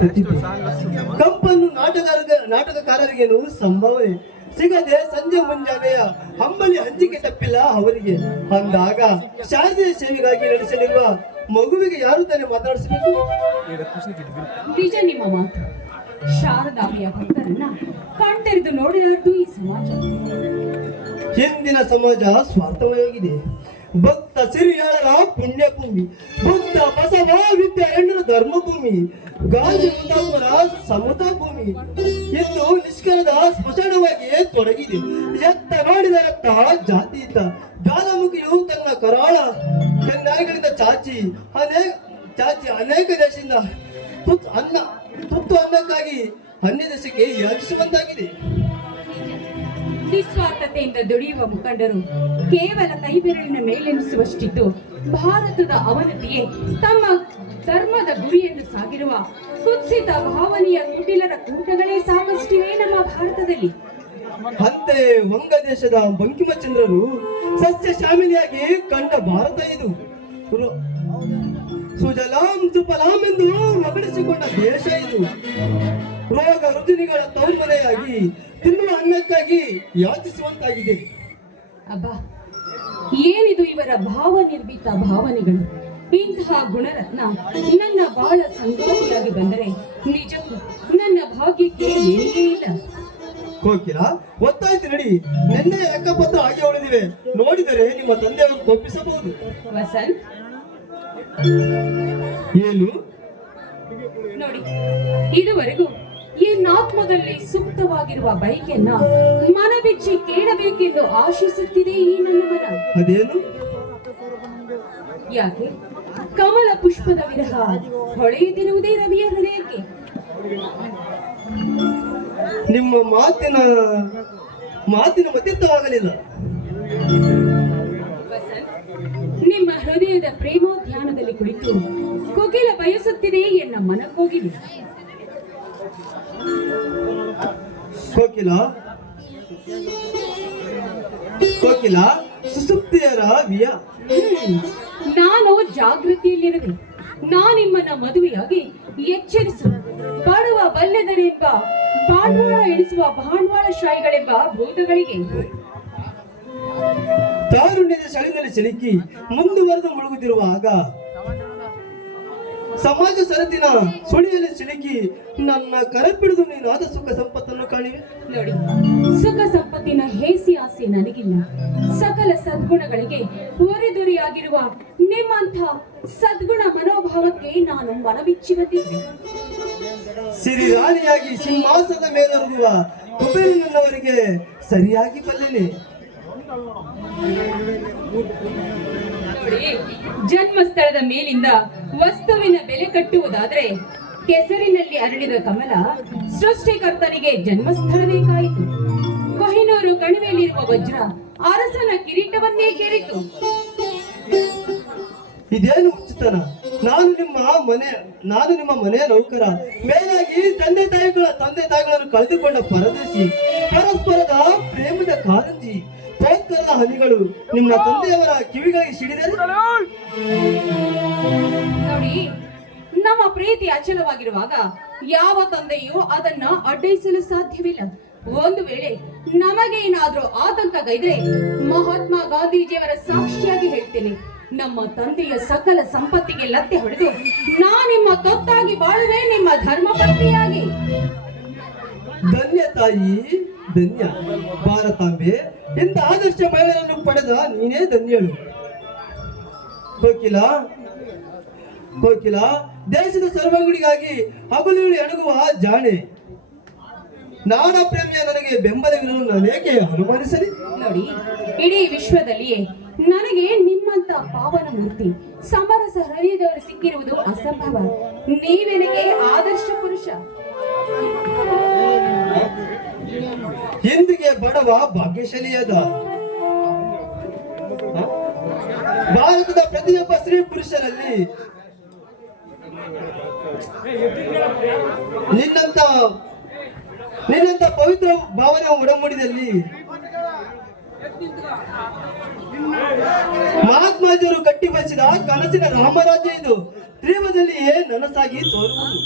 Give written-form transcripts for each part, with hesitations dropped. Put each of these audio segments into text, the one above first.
ಪ್ರತಿಭೆ. ಕಂಪನ್ನು ನಾಟಕಕಾರರಿಗೇನು ಸಂಭಾವನೆ ಸಿಗದೆ ಸಂಜೆ ಮುಂಜಾನೆಯ ಹಂಬಲಿ ಹಂಚಿಕೆ ತಪ್ಪಿಲ್ಲ ಅವರಿಗೆ. ಅಂದಾಗ ಶಾರದೆಯ ಸೇವೆಗಾಗಿ ನಡೆಸಲಿರುವ ಮಗುವಿಗೆ ಯಾರು ತಾನೇ ಮಾತಾಡಿಸಬೇಕು? ನಿಜ ನಿಮ್ಮ ಮಾತು. ಶಾರದಾಂಬೆಯ ಭಕ್ತರನ್ನ ಕಣ್ತೆರೆದು ನೋಡಿದಷ್ಟು ಈ ಸಮಾಜ. ಹಿಂದಿನ ಸಮಾಜ ಸ್ವಾರ್ಥಮಯವಾಗಿದೆ. ಭಕ್ತ ಸಿರಿಯಾಳರ ಪುಣ್ಯಭೂಮಿ, ಭಕ್ತ ಬಸವ ವಿದ್ಯಾರಣ್ಯರ ಧರ್ಮಭೂಮಿ, ಗಾಂಧಿ ಹುತಾತ್ಮರ ಸಮತಾ ಭೂಮಿ ಎಂದು ನಿಷ್ಕರದ ಸ್ಮಶಾನವಾಗಿಯೇ ತೊಡಗಿದೆ. ಎತ್ತ ನೋಡಿದ ರಕ್ತ ಜಾತೀತ ಜ್ವಾಲಾಮುಖಿಯು ತನ್ನ ಕರಾಳ ಕನ್ನಾರಿಗಳಿಂದ ಚಾಚಿ ಅನೇಕ ದೇಶದಿಂದ ತುತ್ತು ಅನ್ನಕ್ಕಾಗಿ ಅನ್ಯ ದೇಶಕ್ಕೆ ಯಾಚಿಸುವಂತಾಗಿದೆ. ನಿಸ್ವಾರ್ಥತೆಯಿಂದ ದುಡಿಯುವ ಮುಖಂಡರು ಕೇವಲ ಕೈಬೆರಳಿನ ಮೇಲೆನಿಸುವಷ್ಟಿದ್ದು ಭಾರತದ ಅವನತಿಯೇ ತಮ್ಮ ಧರ್ಮದ ಗುರಿಯನ್ನು ಸಾಗಿರುವ ಕುತ್ಸಿತ ಭಾವನೆಯ ಕುಟಿಲರ ಕೂಟಗಳೇ ಸಾಕಷ್ಟಿವೆ ನಮ್ಮ ಭಾರತದಲ್ಲಿ. ಅಂತೆ ವಂಗದೇಶದ ಬಂಕಿಮಚಂದ್ರರು ಸಸ್ಯ ಶಾಮಿಲಿಯಾಗಿ ಕಂಡ ಭಾರತ ಇದು. ಸುಜಲಾಂ ಸುಫಲಾಂ ಎಂದು ಹೊಗಳಿಸಿಕೊಂಡ ದೇಶ ಇದು. ರೋಗ ರುಜಿನಿಗಳ ತೌರ್ಮನೆಯಾಗಿ ತಿನ್ನುವ ಅನ್ನಕ್ಕಾಗಿ ಯಾಚಿಸುವಂತಾಗಿದೆ. ಅಬ್ಬಾ, ಏನಿದು ಇವರ ಭಾವನಿರ್ಮಿತ ಭಾವನೆಗಳು! ಇಂತಹ ಗುಣರತ್ನ ನನ್ನ ಬಾಳ ಸಂಗಾತಿಯಾಗಿ ಬಂದರೆ ನಿಜಕ್ಕೂ ನನ್ನ ಭಾಗ್ಯಕ್ಕೆ ಏನೇ ಇಲ್ಲ. ಕೋಕಿಲ, ಒತ್ತಾಯ್ತು ನಡಿ. ನಿನ್ನೆ ಲೆಕ್ಕಪತ್ರ ಹಾಗೆ ಉಳಿದಿವೆ. ನೋಡಿದರೆ ನಿಮ್ಮ ತಂದೆಯವರು ಕೋಪಿಸಬಹುದು. ವಸಂತ್, ಏನು ನೋಡಿ, ಇದುವರೆಗೂ ಎನ್ನಾತ್ಮದಲ್ಲಿ ಸೂಕ್ತವಾಗಿರುವ ಬಯಕೆಯನ್ನ ಮನಬಿಚ್ಚಿ ಕೇಳಬೇಕೆಂದು ಆಶಿಸುತ್ತಿದೆ ಈ ನನ್ನ ಮನ. ಅದೇನು? ಯಾಕೆ ಕಮಲ ಪುಷ್ಪದ ವಿರಹ ಹೊಳೆಯುತ್ತಿರುವುದೇ ರವಿಯ ಹೃದಯಕ್ಕೆ. ನಿಮ್ಮ ಮಾತಿನ ಮತಿತ್ವವಾಗಲಿಲ್ಲ. ನಿಮ್ಮ ಹೃದಯದ ಪ್ರೇಮೋದ್ಯಾನದಲ್ಲಿ ಕುಳಿತು ಕೋಗಿಲ ಬಯಸುತ್ತಿದೆ ಎನ್ನ ಮನಕೋಗಿಲೆ. ಕೋಕಿಲ ಸುಸುಪ್ತಿಯರ ವಿಯ. ನಾನು ಜಾಗೃತಿಯಲ್ಲಿರುವೆ. ನಾನಿಮ್ಮನ್ನ ಮದುವೆಯಾಗಿ ಎಚ್ಚರಿಸು ಬಡವ ಬಲ್ಲೆದರೆಂಬ ಬಂಡವಾಳ ಎಣಿಸುವ ಬಂಡವಾಳಶಾಹಿಗಳೆಂಬ ಭೂತಗಳಿಗೆ. ತಾರುಣ್ಯದ ಸಳಿನಲ್ಲಿ ಸಿಲುಕಿ ಮುಂದುವರೆದು ಮುಳುಗುತ್ತಿರುವಾಗ ಸಮಾಜ ಸರತಿನ ಸುಳಿಯಲ್ಲಿ ಸಿಲುಕಿ ನನ್ನ ಕರೆಪಿಡಿದು ನೀನಾದ ಸುಖ ಸಂಪತ್ತನ್ನು ಕಾಣಿವೆ. ನೋಡಿ, ಸುಖ ಸಂಪತ್ತಿನ ಹೇಸಿ ಆಸೆ ನನಗಿಲ್ಲ. ಸಕಲ ಸದ್ಗುಣಗಳಿಗೆ ಒರೆದೊರೆಯಾಗಿರುವ ನಿಮ್ಮಂಥ ಸದ್ಗುಣ ಮನೋಭಾವಕ್ಕೆ ನಾನು ಮನಬಿಚ್ಚಿ ಬಂದಿದ್ದೆ. ಸಿರಿರಾಣಿಯಾಗಿ ಸಿಂಹಾಸನದ ಮೇಲರುಗುವ ಕುಬೇರನವರಿಗೆ ಸರಿಯಾಗಿ ಬಲ್ಲೆನೆ. ನೋಡಿ, ಜನ್ಮಸ್ಥಳದ ಮೇಲಿಂದ ವಸ್ತುವಿನ ಬೆಲೆ ಕಟ್ಟುವುದಾದ್ರೆ ಕೆಸರಿನಲ್ಲಿ ಅರಳಿದ ಕಮಲ ಸೃಷ್ಟಿಕರ್ತನಿಗೆ ಜನ್ಮಸ್ಥಳವೇ ಕಾಯಿತು. ಕೊಹಿನೂರು ಕಣಿವೆಯಲ್ಲಿರುವ ವಜ್ರ ಅರಸನ ಕಿರೀಟವನ್ನೇ ಕೇರಿತು. ಇದೇನು ಉಚಿತನ? ನಾನು ನಿಮ್ಮ ಮನೆಯ ನೌಕರ. ಮೇಲಾಗಿ ತಂದೆ ತಾಯಿಗಳನ್ನು ಕಳೆದುಕೊಂಡ ಪರದೇಶಿ. ಪರಸ್ಪರದ ಪ್ರೇಮದ ಕಾರಂಜಿ. ಪೋತ್ಕರದ ಹನಿಗಳು ನಿಮ್ಮ ತಂದೆಯವರ ಕಿವಿಗಳಿಗೆ ಸಿಡಿದರೆ. ನೋಡಿ, ನಮ್ಮ ಪ್ರೀತಿ ಅಚಲವಾಗಿರುವಾಗ ಯಾವ ತಂದೆಯೂ ಅದನ್ನ ಅಡ್ಡಯಿಸಲು ಸಾಧ್ಯವಿಲ್ಲ. ಒಂದು ವೇಳೆ ನಮಗೆ ಏನಾದ್ರೂ ಆತಂಕಗೈದ್ರೆ ಮಹಾತ್ಮ ಗಾಂಧೀಜಿಯವರ ಸಾಕ್ಷಿಯಾಗಿ ಹೇಳ್ತೇನೆ, ನಮ್ಮ ತಂದೆಯ ಸಕಲ ಸಂಪತ್ತಿಗೆ ಲತ್ತೆ ಹೊಡೆದು ನಿಮ್ಮ ತೊತ್ತಾಗಿ ಬಾಳುವೆ, ನಿಮ್ಮ ಧರ್ಮಪತ್ನಿಯಾಗಿ. ಧನ್ಯ ತಾಯಿ, ಧನ್ಯ ಭಾರತಾಂಬೆ. ಇಂಥ ಆದರ್ಶ ಮಹಿಳೆಯನ್ನು ಪಡೆದ ನೀನೇ ಧನ್ಯಳು. ಕೋಕಿಲ ದೇಶದ ಸರ್ವಗುಡಿಗಾಗಿ ಹಗಲು ಎಣಗುವ ಜಾಣೆ. ನಾಡ ಪ್ರೇಮಿಯ ನನಗೆ ಬೆಂಬಲವಿರಲು ನಾನೇಕೆ ಅನುಮಾನಿಸಲಿ? ನೋಡಿ, ಇಡೀ ವಿಶ್ವದಲ್ಲಿಯೇ ನನಗೆ ನಿಮ್ಮಂತ ಪಾವನ ಮೂರ್ತಿ ಸಮರಸ ಹೃದಯದವರು ಸಿಕ್ಕಿರುವುದು ಅಸಂಭವ. ನೀವೆನಗೆ ಆದರ್ಶ ಪುರುಷ. ಹಿಂದಿಗೆ ಬಡವ ಭಾಗ್ಯಶಾಲಿಯಾದ ಭಾರತದ ಪ್ರತಿಯೊಬ್ಬ ಸ್ತ್ರೀ ಪುರುಷರಲ್ಲಿ ನಿನ್ನಂತ ಪವಿತ್ರ ಭಾವನೆ ಒಡಮೂಡಿದಲ್ಲಿ ಮಹಾತ್ಮಾಜಿಯವರು ಕಟ್ಟಿ ಬಯಸಿದ ಕನಸಿನ ರಾಮರಾಜ್ಯ ಇದು ತ್ರಿವದಲ್ಲಿಯೇ ನನಸಾಗಿ ತೋರುವುದು.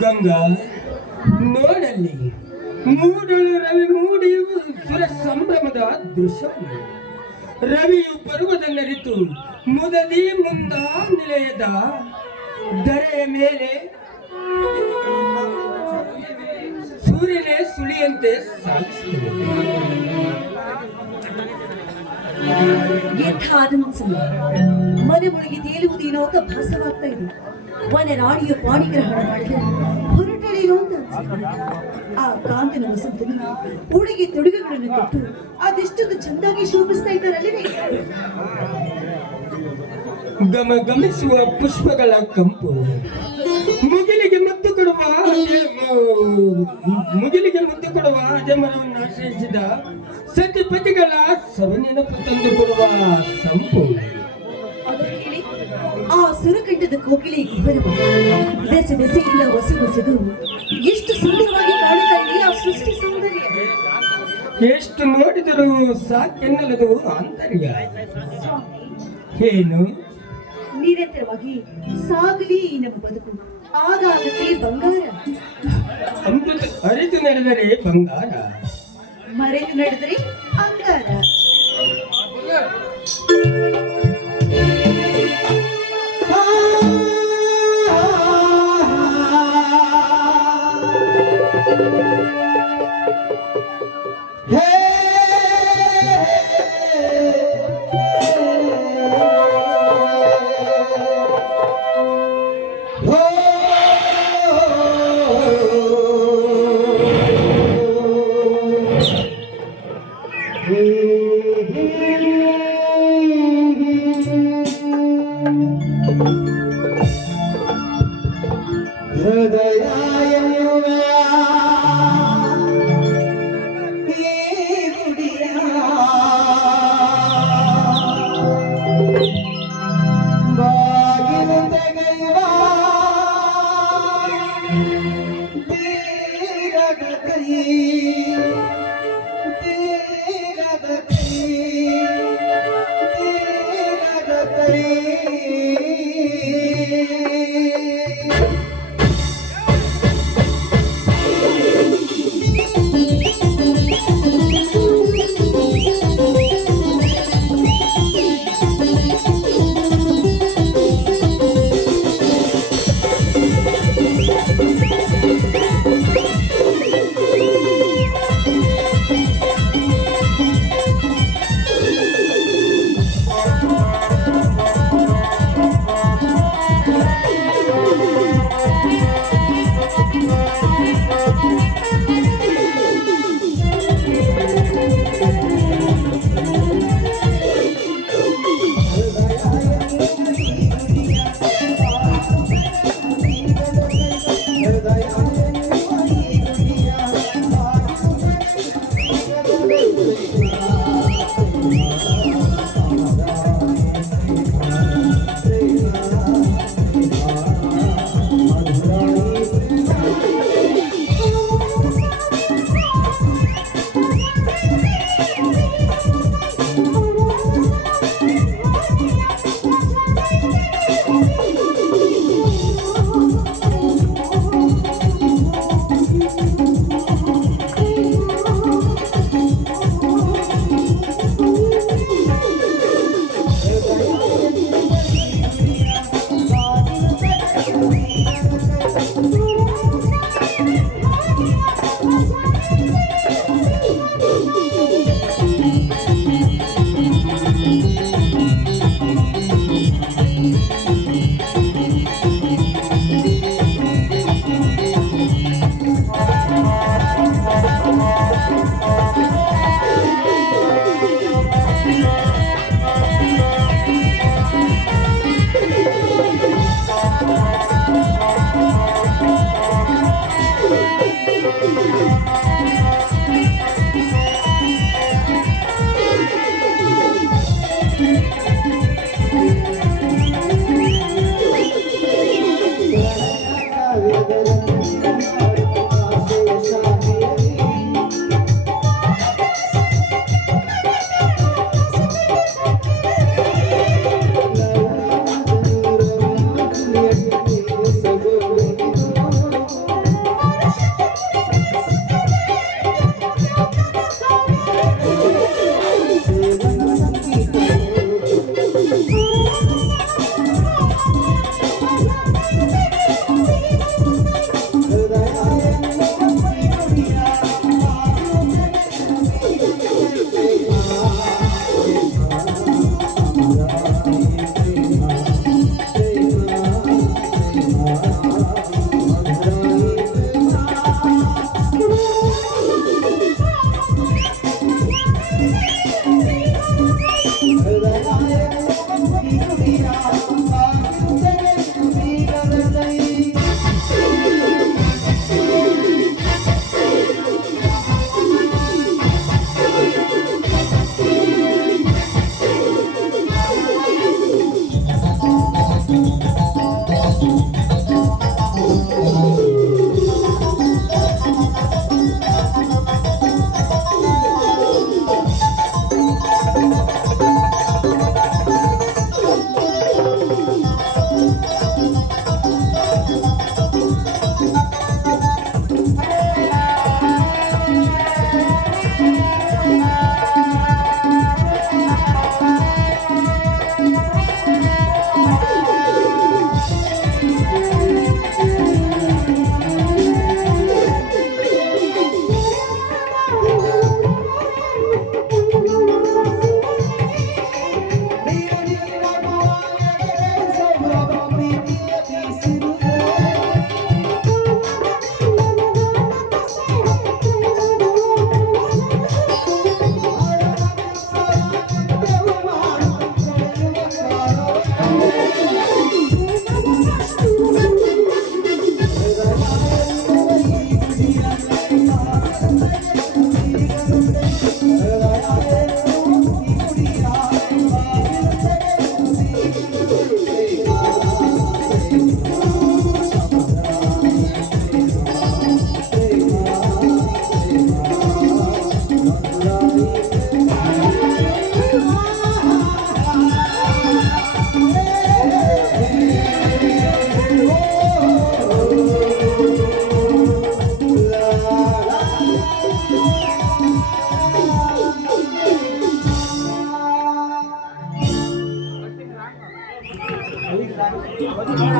ಗಂಗಾ ನೋಡಲ್ಲಿ ಮೂಡಲು ರವಿ ಮೂಡಿಯುವ ಸುರ ಸಂಭ್ರಮದ ದೃಶ್ಯವನ್ನು ರವಿಯು ಬರುವುದನ್ನರಿತು ಮುದಲಿ ಮುಂದ ನಿಲಯದ ಧರೆಯ ಮೇಲೆ ಸೂರ್ಯನೇ ಸುಳಿಯಂತೆ ಸಾಗಿಸಿದರು. ಎಂಥ ಆನಂದ ಮನೆ ಮುಳುಗಿ ತೇಲುವುದೇನೋ ಅಂತ ಭಾಸವಾಗ್ತಾ ಇದೆ. ಮನೆ ರಾಣಿಯ ಪಾಣಿಗ್ರಹಣ ಮಾಡಿದ್ರೆ ಹೊರಟಳೇನೋ ಅಂತ ಅನ್ಸಿದೆ. ಆ ಕಾಂತನ ವಸಂತನ ಉಡುಗೆ ತೊಡುಗೆಗಳನ್ನು ಕೊಟ್ಟು ಅದೆಷ್ಟೊಂದು ಚಂದಾಗಿ ಶೋಭಿಸ್ತಾ ಇದ್ದಾರಲ್ಲವೇ. ಗಮ ಗಮಿಸುವ ಪುಷ್ಪಗಳ ಕಂಪು ಮುಗಿಲಿಗೆ ಮುತ್ತು ಕೊಡುವ ಅಜೆ ಮರವನ್ನು ಆಶ್ರಯಿಸಿದ ಸತಿಪತಿಗಳ ಸವನೆನಪು ತಂದು ಕೊಡುವ ಸಂಪು. ಆ ಸುರಕಂಠದ ಕೋಗಿಲೆ ಗುಬ್ಬರವು ಬೆಸೆ ಬೆಸೆಯಿಂದ ಹೊಸದು ಎಷ್ಟು ಸುಂದರವಾಗಿ ಕಾಣುತ್ತಾ ಇದೆ ಆ ಸೃಷ್ಟಿ ಸೌಂದರ್ಯ. ಎಷ್ಟು ನೋಡಿದರೂ ಸಾಕೆನ್ನಲದು ಆಂತರ್ಯ. ಏನು ನಿರಂತರವಾಗಿ ಸಾಗಲಿ ನಮ್ಮ ಬದುಕು, ಆಗಾಗಲೇ ಬಂಗಾರ. ಅಮೃತ ಅರಿತು ನಡೆದರೆ ಬಂಗಾರ, ಮರೆತು ನಡೆದರೆ ಅಂಗಾರ.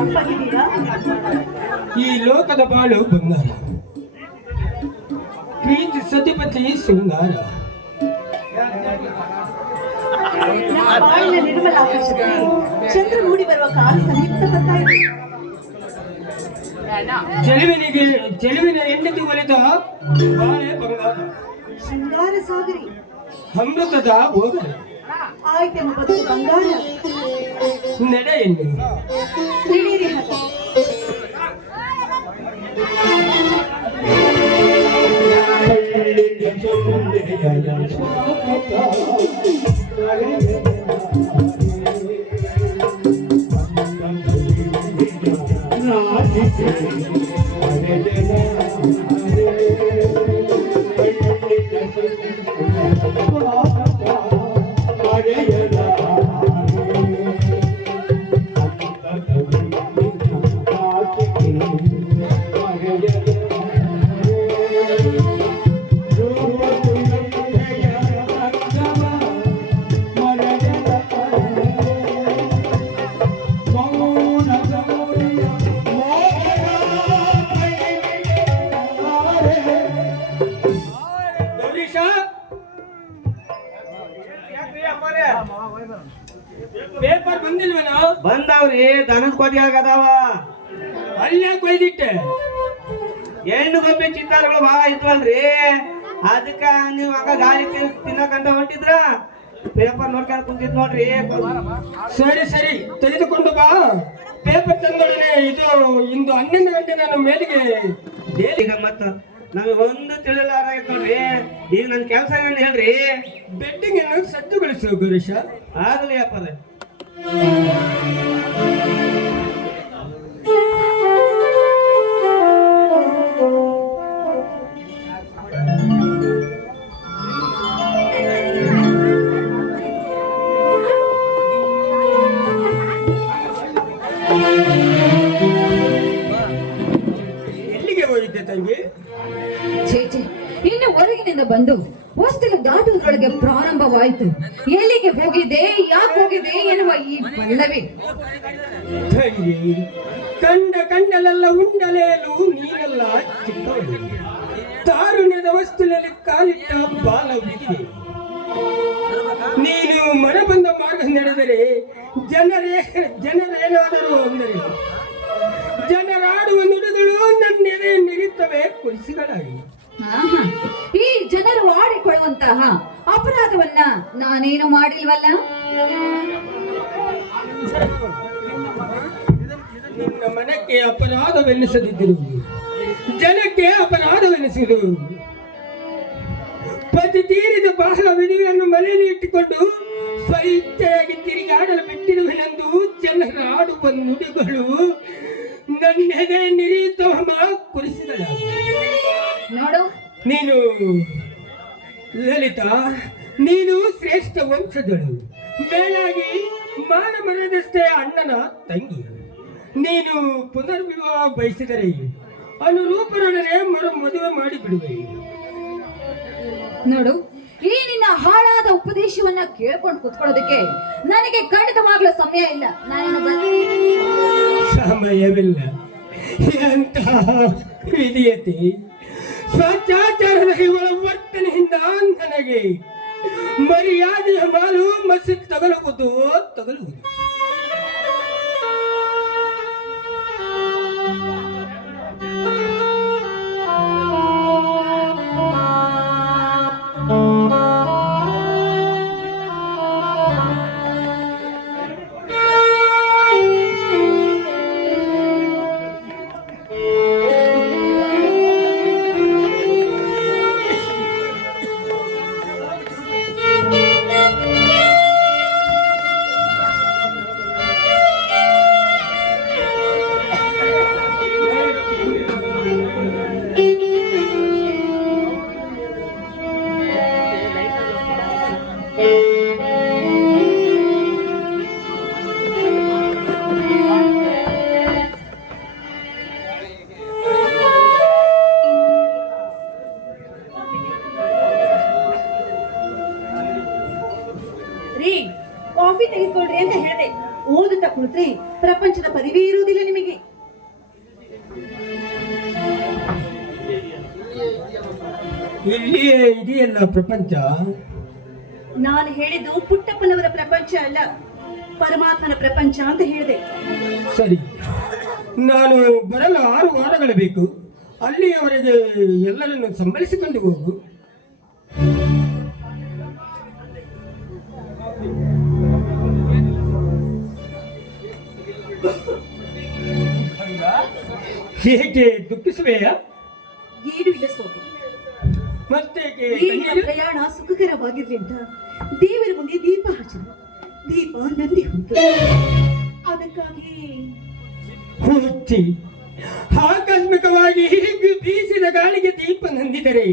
ತಪ್ಪಾಗಿದ್ದೀರಾ? ಈ ಲೋಕದ ಬಾಳು ಬಂಗಾರ, ಪ್ರೀತಿ ಸತಿಪತಿ ಶೃಂಗಾರ. ನಮ್ಮ ಬಾಳಿನ ನಿರ್ಮಲ ಆಕಾಶದಲ್ಲಿ ಚಂದ್ರ ಮೂಡಿ ಬರುವ ಕಾಲ ಸಮೀಪ ಬರ್ತಾ ಇದೆ. ಚೆಲುವಿನ ಹೆಂಡತಿ ಒಲಿದ ಬಾಳೆ ಬಂಗಾರ, ಶೃಂಗಾರ ಸಾಗರಿ ಅಮೃತದ ಹೋಗರೆ ಆಯ್ತೆಂಬ ಬದುಕು ಬಂಗಾರ. ನಡೆಯನ್ನು ತಿಳಿಯಿರಿ ಹಾಗೆ. ಪೇಪರ್ ಬಂದಿಲ್ವೇನೋ? ಬಂದವ್ರಿ, ದನದ ಕೊಟ್ಟಿಗೆ ಅದಾವ. ಅಲ್ಲೇ ಕೊಯ್ದಿಟ್ಟೆ. ಹೆಣ್ಣು ಗೊಂಬೆ ಚಿತ್ತಾರಗಳು ಬಹಳ ಇದ್ವಲ್ರಿ, ಅದಕ್ಕ ನೀವು ಹಂಗ ಗಾಳಿ ತಿನ್ನಕಂತ ಹೊಂಟಿದ್ರ ಪೇಪರ್ ನೋಡ್ಕೊಂಡು ಕುಂತಿದ್ ನೋಡ್ರಿ. ಸರಿ ಸರಿ, ತೆಗೆದುಕೊಂಡು ಬಾ. ಪೇಪರ್ ತಂದೊಡನೆ ಇದು ಇಂದು 11 ಗಂಟೆ ನಾನು ಮೇಲಿಗೆ ಈಗ ಮತ್ತ ನಮಗೆ ಒಂದು ತಿಳಿಲಾರಾಯ್ತು ನೋಡ್ರಿ. ಈಗ ನನ್ ಕೆಲಸ ಏನು ಹೇಳ್ರಿ? ಬೆಟ್ಟಿಂಗ್ ಅನ್ನು ಸಜ್ಜುಗೊಳಿಸು ಗುರುಷ. ಆಗಲಿ ಅಪ್ಪರೇ. ಎಲ್ಲಿಗೆ ಹೋಗಿದ್ದೆ ತಂಗಿ? ಛೇ, ಇನ್ನು ಹೊರಗಿನಿಂದ ಬಂದು ಹೊಸ್ತಿಲು ದಾಟುವುದರೊಳಗೆ ಪ್ರಾರಂಭವಾಯಿತು. ಎಲ್ಲಿಗೆ ಹೋಗಿದೆ, ಯಾಕೆ ಹೋಗಿದೆ ಎನ್ನುವ ಈ ಬಲ್ಲವೇ. ತಂಗಿ, ಕಂಡಲೆಲ್ಲ ಉಂಡಲೇಲು ನೀನೆಲ್ಲ ಚಿಕ್ಕವಳು. ತಾರುಣ್ಯದ ವಸ್ತುವಿನಲ್ಲಿ ಕಾಲಿಟ್ಟ ಬಾಲವಿದೆ. ನೀನು ಮನೆ ಬಂದ ಮಾರ್ಗ ನಡೆದರೆ ಜನರೇನಾದರೂ ಅಂದರೆ ಜನರಾಡುವ ನುಡಿಗಳು ನನ್ನೆದೆ ನಿರಿತವೆ ಕುರಿಸಿಗಳಾಗಿ. ಆಹಾ, ಈ ಜನರು ಆಡಿಕೊಳ್ಳುವಂತಹ ಅಪರಾಧವನ್ನ ನಾನೇನು ಮಾಡಿಲ್ವಲ್ಲ. ನಿನ್ನ ಮನಕ್ಕೆ ಅಪರಾಧವೆನಿಸದಿದ್ದಿರುವುದು ಜನಕ್ಕೆ ಅಪರಾಧವೆನಿಸುವುದು. ಪತಿ ತೀರಿದ ಬಹಳ ವಿಧಿಗಳನ್ನು ಮನೆಯಲ್ಲಿ ಇಟ್ಟುಕೊಂಡು ಸ್ವಇಚ್ಛೆಯಾಗಿ ತಿರುಗಾಡಲು ಬಿಟ್ಟಿರುವೆನೆಂದು ಜನರ ಆಡುವ ನುಡಿಗಳು ನನ್ನೆದೆ ನಿರೀತವ ಕುರಿಸಿದ. ನೋಡು, ನೀನು ಲಲಿತಾ, ನೀನು ಶ್ರೇಷ್ಠ ವಂಶದಳು, ಮೇಲಾಗಿ ಮಾನವರದಷ್ಟೇ ಅಣ್ಣನ ತಂಗಿ. ನೀನು ಪುನರ್ವಿವಾಹ ಬಯಸಿದರೆ ಅನುರೂಪರೊಡನೆ ಮದುವೆ ಮಾಡಿಬಿಡುವೆ. ನೋಡು, ಈ ನಿನ್ನ ಹಾಳಾದ ಉಪದೇಶವನ್ನ ಕೇಳ್ಕೊಂಡು ಕುತ್ಕೊಳ್ಳೋದಕ್ಕೆ ನನಗೆ ಖಂಡಿತವಾಗ್ಲೂ ಸಮಯ ಇಲ್ಲ. ನಾನು ಸಮಯವಿಲ್ಲ. ಎಂತಹ ವಿಧಿಯತೆ! ಸ್ವಚ್ಛಾಚಾರದ ಇವಳ ವರ್ತನೆಯಿಂದ ನನಗೆ ಮರ್ಯಾದೆಯ ಮಾಲು ಮಸಿ ತಗಲುವುದು. ರೀ, ಕಾಫಿ ತೆಗೆದುಕೊಳ್ರಿ ಅಂತ ಹೇಳಿದೆ. ಓದುತ್ತಾ ಕುಳಿತ್ರೆ ಪ್ರಪಂಚದ ಪರಿವೇ ಇರುವುದಿಲ್ಲ ನಿಮಗೆ. ಇಲ್ಲಿಯೇ ಇದೆಯಲ್ಲ ಪ್ರಪಂಚ. ನಾನು ಹೇಳಿದ್ದು ಪುಟ್ಟಪ್ಪನವರ ಪ್ರಪಂಚ ಅಲ್ಲ, ಪರಮಾತ್ಮನ ಪ್ರಪಂಚ ಅಂತ ಹೇಳಿದೆ. ಸರಿ, ನಾನು ಬರಲು 6 ವಾರಗಳು ಬೇಕು. ಅಲ್ಲಿಯವರೆಗೆ ಎಲ್ಲರನ್ನು ಸಂಭಾಳಿಸಿಕೊಂಡು ಹೋಗು. ಹೇಗೆ ದುಃಖಿಸುವೆಯಾ? ಏನು ಇಲ್ಲ ಸ್ವಾಮಿ, ಮತ್ತೆ ಪ್ರಯಾಣ ಸುಖಕರವಾಗಿರ್ಲಿ ಅಂತ ದೇವರ ಮುಂದೆ ದೀಪ ಹಚ್ಚಲು ದೀಪ ನಂದಿ ಹೋಯ್ತು. ಅದಕ್ಕಾಗಿ ಹುಚ್ಚಿ, ಆಕಸ್ಮಿಕವಾಗಿ ಬೀಸಿದ ಗಾಳಿಗೆ ದೀಪ ನಂದಿದರೆ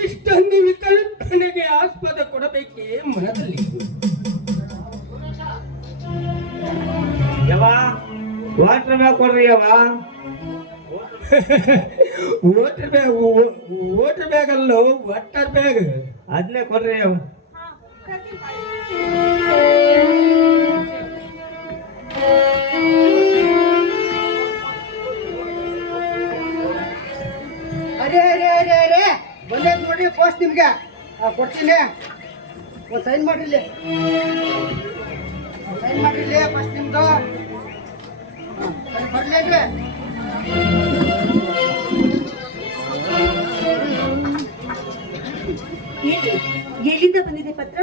ಇಷ್ಟೊಂದು ವಿಕಲ್ಪನೆಗೆ ಆಸ್ಪದ ಕೊಡಬೇಕೇ ಮನದಲ್ಲಿ? ವಾಟರ್ ಬ್ಯಾಗ್ ಕೊಡ್ರಿ ಯವ್ವ. ವಾಟರ್ ಬ್ಯಾಗ್ ಅಲ್ಲೋ, ವಾಟರ್ ಬ್ಯಾಗ್. ಅದನ್ನೇ ಕೊಡ್ರಿ ಯವ್ವ. ಅರೆ ಅರೆ ಅರೆ ಅರೆ ಬಂದೈತೆ ನೋಡ್ರಿ ಪೋಸ್ಟ್ ನಿಮ್ಗೆ ಕೊಡ್ತೀನಿ. ಒಂದು ಸೈನ್ ಮಾಡಿರ್ಲಿ, ಸೈನ್ ಮಾಡಿರ್ಲಿ ಫಸ್ಟ್ ನಿಮ್ದು ಬರ್ಲೇನ್ರಿ. ಎಲ್ಲಿಂದ ಬಂದಿದೆ ಪತ್ರ?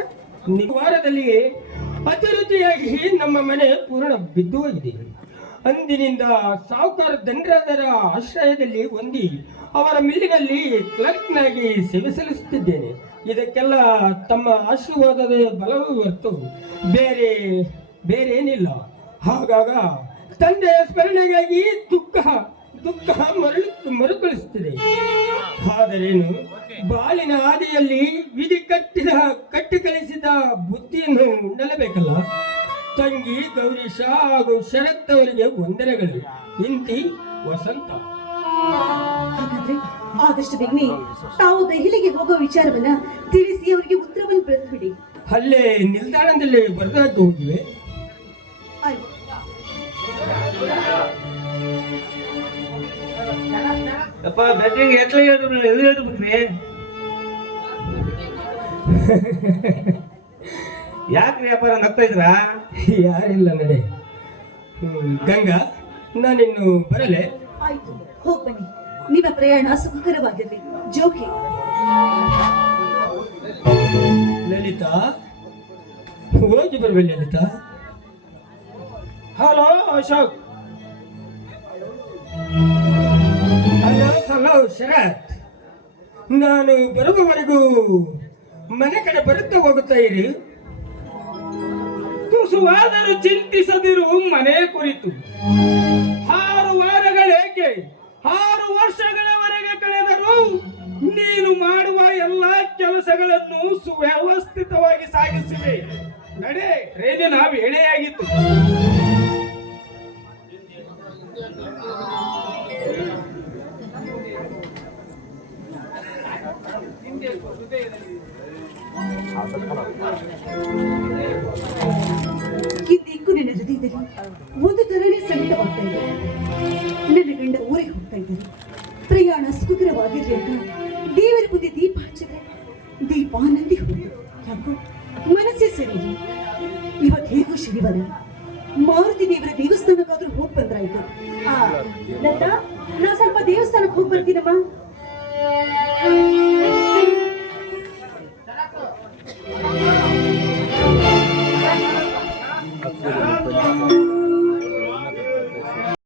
ವಾರದಲ್ಲಿಯೇ ಅತಿರುಚಿಯಾಗಿ ನಮ್ಮ ಮನೆ ಪೂರ್ಣ ಬಿದ್ದು ಹೋಗಿದೆ. ಅಂದಿನಿಂದ ಸಾಹುಕಾರ ಧನರಾಜರ ಆಶ್ರಯದಲ್ಲಿ ಹೊಂದಿ ಅವರ ಮಿಲ್ಲಿನಲ್ಲಿ ಕ್ಲರ್ಕ್ನಾಗಿ ಸೇವೆ ಸಲ್ಲಿಸುತ್ತಿದ್ದೇನೆ. ಇದಕ್ಕೆಲ್ಲ ತಮ್ಮ ಆಶೀರ್ವಾದದ ಬಲವೂ ಹೊರತು ಬೇರೇನಿಲ್ಲ. ಹಾಗಾಗ ತಂದೆಯ ಸ್ಮರಣೆಗಾಗಿ ದುಃಖ ಮರುಕಳಿಸುತ್ತಿದೆ. ಆದರೇನು, ಬಾಳಿನ ಹಾದಿಯಲ್ಲಿ ವಿಧಿ ಕಟ್ಟಿ ಕಳಿಸಿದ ಬುದ್ಧಿಯನ್ನು ಉಂಡಲೇಬೇಕಲ್ಲ. ತಂಗಿ ಗೌರೀಶ ಹಾಗೂ ಶರತ್ ಅವರಿಗೆ ವಂದನೆಗಳು. ಇಂತಿ ವಸಂತ. ಹಾಗಾದ್ರೆ ಆದಷ್ಟು ಬೇಗನೆ ತಾವು ದೆಹಲಿಗೆ ಹೋಗೋ ವಿಚಾರವನ್ನ ತಿಳಿಸಿ ಅವರಿಗೆ ಉತ್ತರವನ್ನು ಬರೆದು ಬಿಡಿ. ಅಲ್ಲೇ ನಿಲ್ದಾಣದಲ್ಲಿ ಬರೆದಾಕಿ ಹೋಗಿವೆ. ಆಯ್ತು. ಅಪ್ಪ ಬ್ಯಾಟಿಂಗ್ ಎಲ್ಲಿ ಹೇಳ್ಬಿಟ್ರಿ? ಯಾಕ್ರಿ ಅಪ್ಪ ನಗ್ತಾ ಇದ್ರಾ? ಯಾರಿಲ್ಲ ನಡೆ. ಗಂಗಾ, ನಾನಿನ್ನು ಬರಲೆ. ಆಯ್ತು, ಹೋಗ್ ಬನ್ನಿ. ನಿಮ್ಮ ಪ್ರಯಾಣ ಸುಖಕರವಾಗಿರಲಿ. ಜೋಕೆ. ಲಲಿತಾ, ಹೋಗಿ ಬರುವೆ ಲಲಿತಾ. ಹಲೋ ಅಶೋಕ್. ಹಲೋ ಶರತ್. ನಾನು ಬರುವವರೆಗೂ ಮನೆ ಕಡೆ ಬರುತ್ತಾ ಹೋಗುತ್ತಾ ಇರಿ. ತುಸುವಾದರೂ ಚಿಂತಿಸದಿರು ಮನೆ ಕುರಿತು. 6 ವಾರಗಳೇಕೆ 6 ವರ್ಷಗಳವರೆಗೆ ಕಳೆದರೂ ನೀನು ಮಾಡುವ ಎಲ್ಲ ಕೆಲಸಗಳನ್ನು ಸುವ್ಯವಸ್ಥಿತವಾಗಿ ಸಾಗಿಸಿವೆ. ನಡೆ, ರೈಲಿನ ವೇಳೆಯಾಗಿತ್ತು. ಈ ದಿಕ್ಕು ನನ್ನ ಹೃದಯದಲ್ಲಿ ಒಂದು ತರನೇ ಸಂಕಟವಾಗ್ತಾ ಇದೆ. ನನ್ನ ಗಂಡ ಊರಿಗೆ ಹೋಗ್ತಾ ಇದ್ದಾರೆ. ಪ್ರಯಾಣ ಸುಖಕರವಾಗಿರ್ಲಿ ಅಂತ ದೇವರ ಮುಂದೆ ದೀಪ ಹಚ್ಚಿದ್ರೆ ದೀಪ ನಂದಿ ಹೋಗಿ ಯಾಕೋ ಮನಸ್ಸೇ ಸರಿ ಇಲ್ಲ. ಇವತ್ತು ಹೇಗೂ ಶನಿವಾರ, ಮಾರುತಿ ದೇವರ ದೇವಸ್ಥಾನಕ್ಕಾದ್ರೂ ಹೋಗಿ ಬಂದ್ರಾಯ್ತು. ಲತಾ, ನಾ ಸ್ವಲ್ಪ ದೇವಸ್ಥಾನಕ್ಕೆ ಹೋಗಿ ಬರ್ತೀನಮ್ಮ.